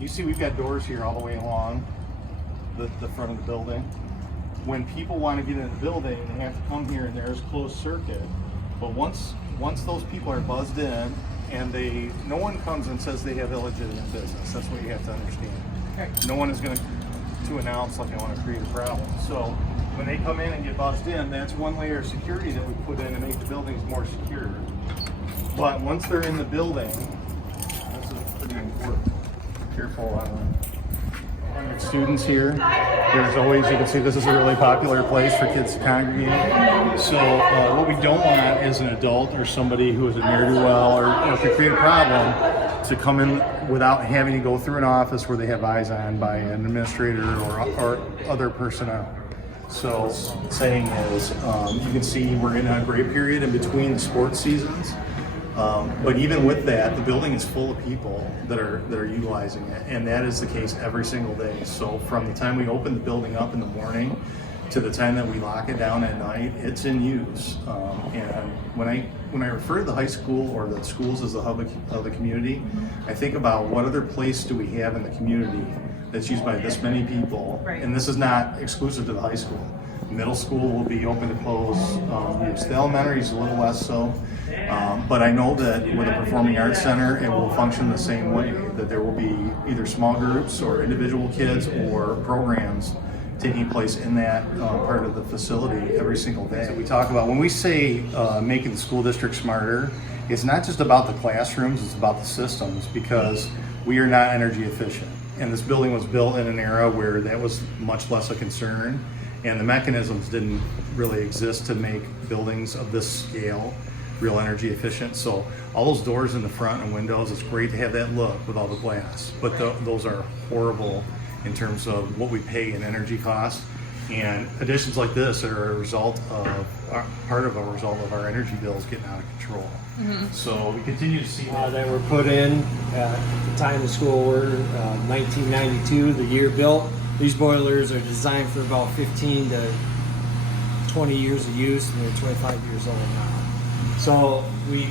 You see we've got doors here all the way along the front of the building. When people want to get in the building, they have to come here and there's closed circuit. But once those people are buzzed in and no one comes and says they have illegitimate business. That's what you have to understand. Okay. No one is going to announce like I want to create a problem. So when they come in and get buzzed in, that's one layer of security that we put in to make the buildings more secure. But once they're in the building, this is pretty important. Careful on students here. There's always, you can see this is a really popular place for kids to congregate. So what we don't want is an adult or somebody who is a ne'er-do-well or could create a problem to come in without having to go through an office where they have eyes on by an administrator or other personnel. So saying is, you can see we're in a great period in between the sports seasons. But even with that, the building is full of people that are utilizing it, and that is the case every single day. So from the time we open the building up in the morning to the time that we lock it down at night, it's in use. And when I refer to the high school or the schools as the hub of the community, I think about what other place do we have in the community that's used by this many people, right. And this is not exclusive to the high school. Middle school will be open to close use. The elementary is a little less so. But I know that with a performing arts center, it will function the same way, that there will be either small groups or individual kids or programs taking place in that part of the facility every single day. So we talk about, when we say making the school district smarter, it's not just about the classrooms, it's about the systems, because we are not energy efficient. And this building was built in an era where that was much less a concern, and the mechanisms didn't really exist to make buildings of this scale real energy efficient. So all those doors in the front and windows, it's great to have that look with all the glass, but those are horrible in terms of what we pay in energy costs. And additions like this are a result of part of a result of our energy bills getting out of control. Mm-hmm. So we continue to see that were put in at the time the school were 1992, the year built. These boilers are designed for about 15 to 20 years of use, and they're 25 years old now. So we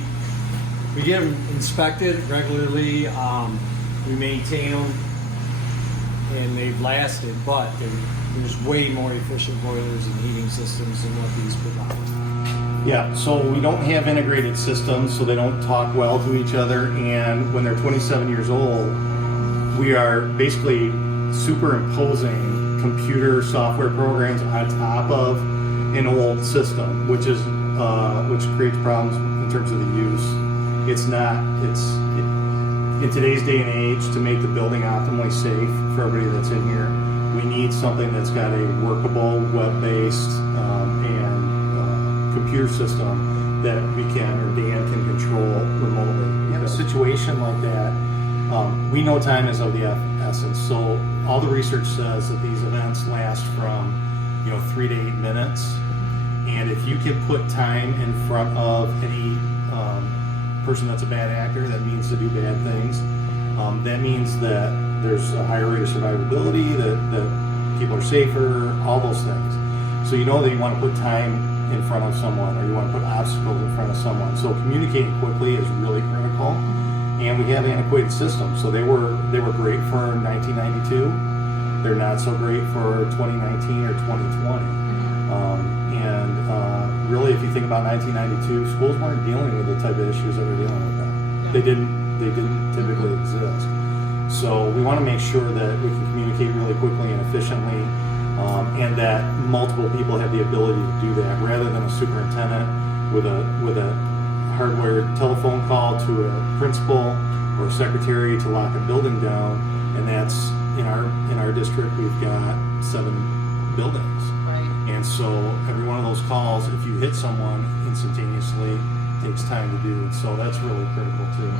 get them inspected regularly, we maintain them, and they've lasted, but there's way more efficient boilers and heating systems than what these provide. Yeah, so we don't have integrated systems, so they don't talk well to each other, and when they're 27 years old, we are basically superimposing computer software programs on top of an old system, which creates problems in terms of the use. In today's day and age, to make the building optimally safe for everybody that's in here, we need something that's got a workable web-based and computer system that Dan can control remotely. We have a situation like that. We know time is of the essence, so all the research says that these events last from 3 to 8 minutes. And if you can put time in front of any person that's a bad actor that means to do bad things, that means that there's a higher rate of survivability, that people are safer, all those things. So that you want to put time in front of someone, or you want to put obstacles in front of someone. So communicating quickly is really critical. And we have antiquated systems. So they were great for 1992. They're not so great for 2019 or 2020. Really, if you think about 1992, schools weren't dealing with the type of issues that we're dealing with now. They didn't typically exist. So we want to make sure that we can communicate really quickly and efficiently, and that multiple people have the ability to do that, rather than a superintendent with a hardware telephone call to a principal or a secretary to lock a building down, and that's in our district, we've got 7 buildings. Right. And so every one of those calls, if you hit someone instantaneously, takes time to do. And so that's really critical too.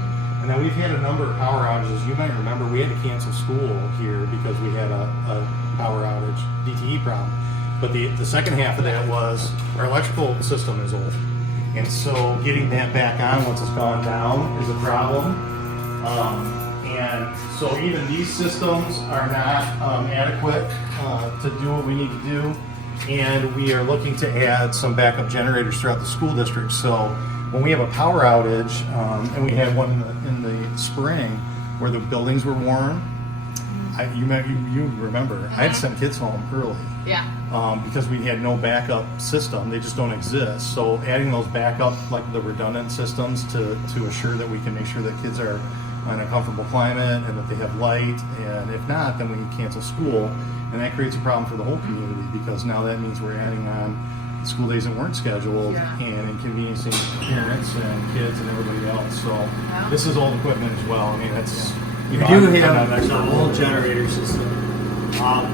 And then we've had a number of power outages. You might remember we had to cancel school here because we had a power outage, DTE problem. But the second half of that was our electrical system is old. And so getting that back on once it's gone down is a problem. And so even these systems are not adequate to do what we need to do. And we are looking to add some backup generators throughout the school district. So when we have a power outage, and we had one in the spring where the buildings were worn, you remember, I had to send kids home early. Yeah. Because we had no backup system. They just don't exist. So adding those backup, like the redundant systems to assure that we can make sure that kids are in a comfortable climate and that they have light, and if not, then we can cancel school. And that creates a problem for the whole community because now that means we're adding on school days that weren't scheduled and inconveniencing parents and kids and everybody else. So this is old equipment as well. I mean, that's, We do have an old generator system.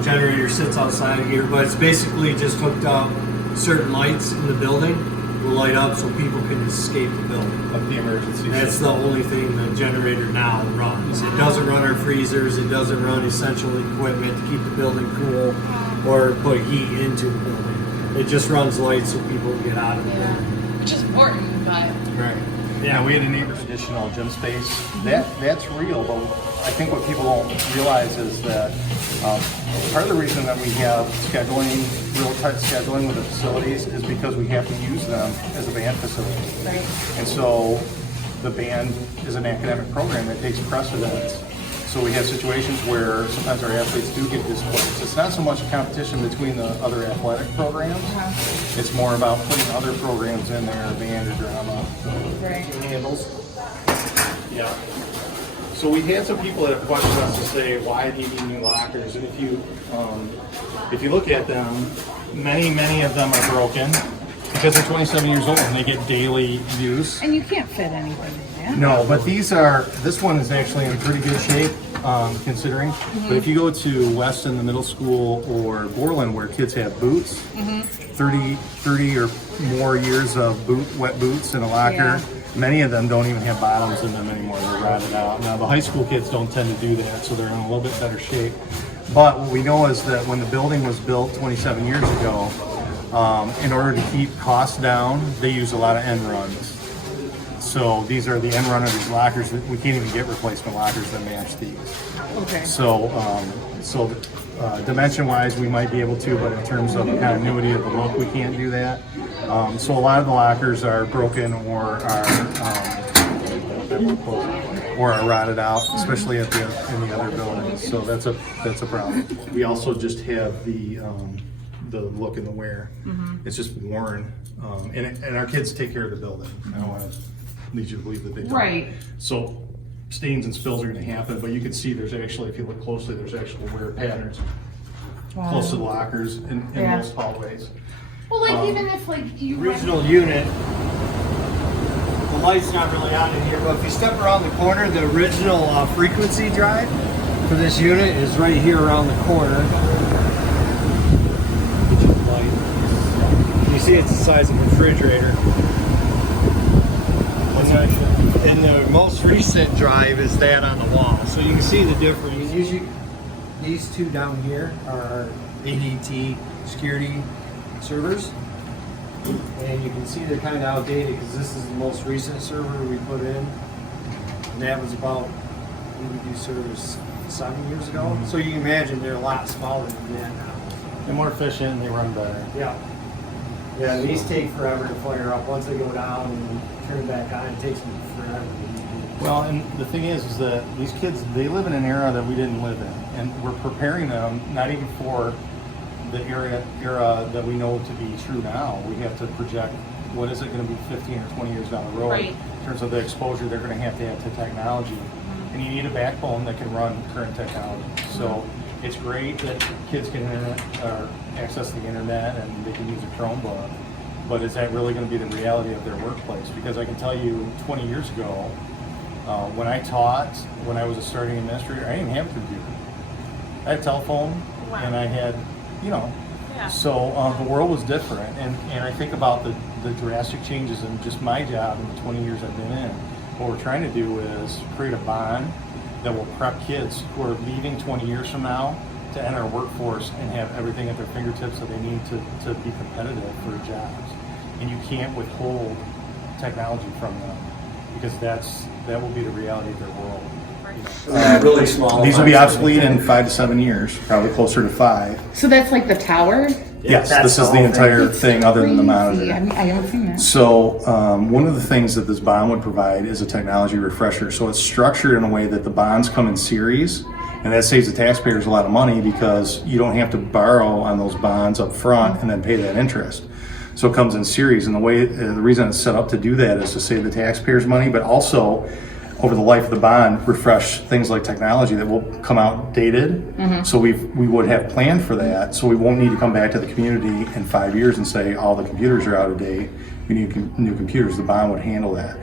Generator sits outside here, but it's basically just hooked up. Certain lights in the building will light up so people can escape the building. Like the emergency. That's the only thing the generator now runs. It doesn't run our freezers. It doesn't run essential equipment to keep the building cool or put heat into the building. It just runs lights so people can get out of the building. Which is important, but Right. Yeah, we had a neighbor's additional gym space. That's real, but I think what people don't realize is that part of the reason that we have real tight scheduling with the facilities is because we have to use them as a band facility. right. And so the band is an academic program that takes precedence. So we have situations where sometimes our athletes do get displaced. It's not so much a competition between the other athletic programs. It's more about putting other programs in there, band or drama. Right. Handles. Yeah. So we had some people that have questioned us to say, why do you need new lockers? And if you look at them, many of them are broken because they're 27 years old and they get daily use. And you can't fit anything in there. No, but this one is actually in pretty good shape, considering. But if you go to Weston, the middle school, or Borland, where kids have boots, 30 or more years of wet boots in a locker, Yeah. many of them don't even have bottoms in them anymore. They're rotted out. Now, the high school kids don't tend to do that, so they're in a little bit better shape. But what we know is that when the building was built 27 years ago, in order to keep costs down, they use a lot of end runs. So these are the end run of these lockers. We can't even get replacement lockers that match these. Okay. So, dimension-wise, we might be able to, but in terms of the continuity of the look, we can't do that. So a lot of the lockers are broken or are rotted out, especially in the other buildings. So that's a problem. We also just have the look and the wear. It's just worn, and our kids take care of the building. I don't want to lead you to believe that they don't. Right. So stains and spills are going to happen, but you can see there's actually, if you look closely, there's actual wear patterns close to the lockers in most hallways. Well, like even if like you Original unit. The light's not really on in here, but if you step around the corner, the original frequency drive for this unit is right here around the corner. Get you the light. You see it's the size of a refrigerator. And the most recent drive is that on the wall. So you can see the difference. Usually, these two down here are ADT security servers. And you can see they're kind of outdated because this is the most recent server we put in. And that was about, we do servers 7 years ago. So you can imagine they're a lot smaller than that now. They're more efficient and they run better. Yeah. Yeah, these take forever to fire up. Once they go down and turn back on, it takes them forever. Well, and the thing is that these kids, they live in an era that we didn't live in, and we're preparing them not even for the era that we know to be true now. We have to project what is it going to be 15 or 20 years down the road Right. in terms of the exposure they're going to have to technology. And you need a backbone that can run current technology. So it's great that kids can access the internet and they can use a Chromebook, but is that really going to be the reality of their workplace? Because I can tell you 20 years ago, when I taught, when I was a starting administrator, I didn't have a computer. I had a telephone, Wow. and I had, you know, Yeah. so the world was different. And I think about the drastic changes in just my job in the 20 years I've been in. What we're trying to do is create a bond that will prep kids who are leaving 20 years from now to enter a workforce and have everything at their fingertips that they need to be competitive for jobs. And you can't withhold technology from them, because that will be the reality of their world. Really small. These will be obsolete in 5 to 7 years, probably closer to 5. So that's like the tower? Yes, that's this is all the thing. entire thing other than the monitor. Crazy. I haven't seen that. So one of the things that this bond would provide is a technology refresher. So it's structured in a way that the bonds come in series, and that saves the taxpayers a lot of money because you don't have to borrow on those bonds up front and then pay that interest. So it comes in series, and the reason it's set up to do that is to save the taxpayers money, but also over the life of the bond, refresh things like technology that will come out dated. So we would have planned for that, so we won't need to come back to the community in 5 years and say all the computers are out of date, we need new computers. The bond would handle that.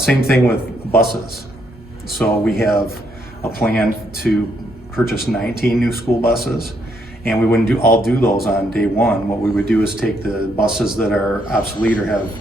Same thing with buses. So we have a plan to purchase 19 new school buses, and we wouldn't all do those on day one. What we would do is take the buses that are obsolete or have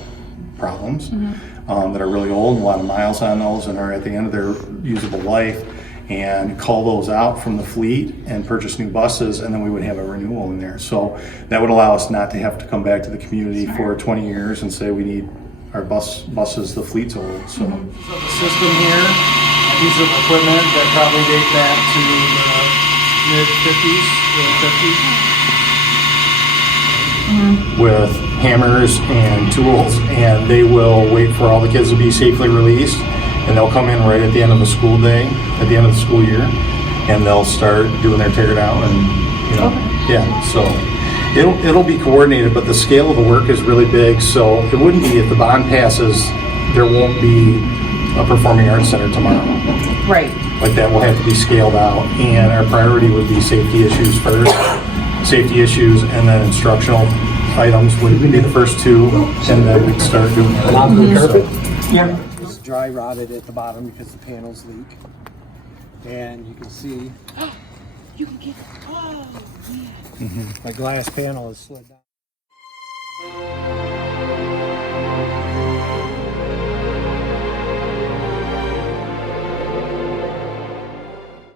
problems, that are really old, a lot of miles on those, and are at the end of their usable life, and call those out from the fleet and purchase new buses, and then we would have a renewal in there. So that would allow us not to have to come back to the community for 20 years and say we need our buses, the fleet's old. So the system here, a piece of equipment that probably date back to the mid-50s, with hammers and tools, and they will wait for all the kids to be safely released, and they'll come in right at the end of the school day, at the end of the school year, and they'll start doing their tear down, and yeah, so it'll be coordinated, but the scale of the work is really big, so it wouldn't be, if the bond passes, there won't be a performing arts center tomorrow. Right. Like that will have to be scaled out, and our priority would be safety issues first. Safety issues, and then instructional items would be the first two, and then we'd start doing it. Carpet? Yeah. It's dry rotted at the bottom because the panels leak. And you can see You can get. Oh, yeah. my glass panel is slid down.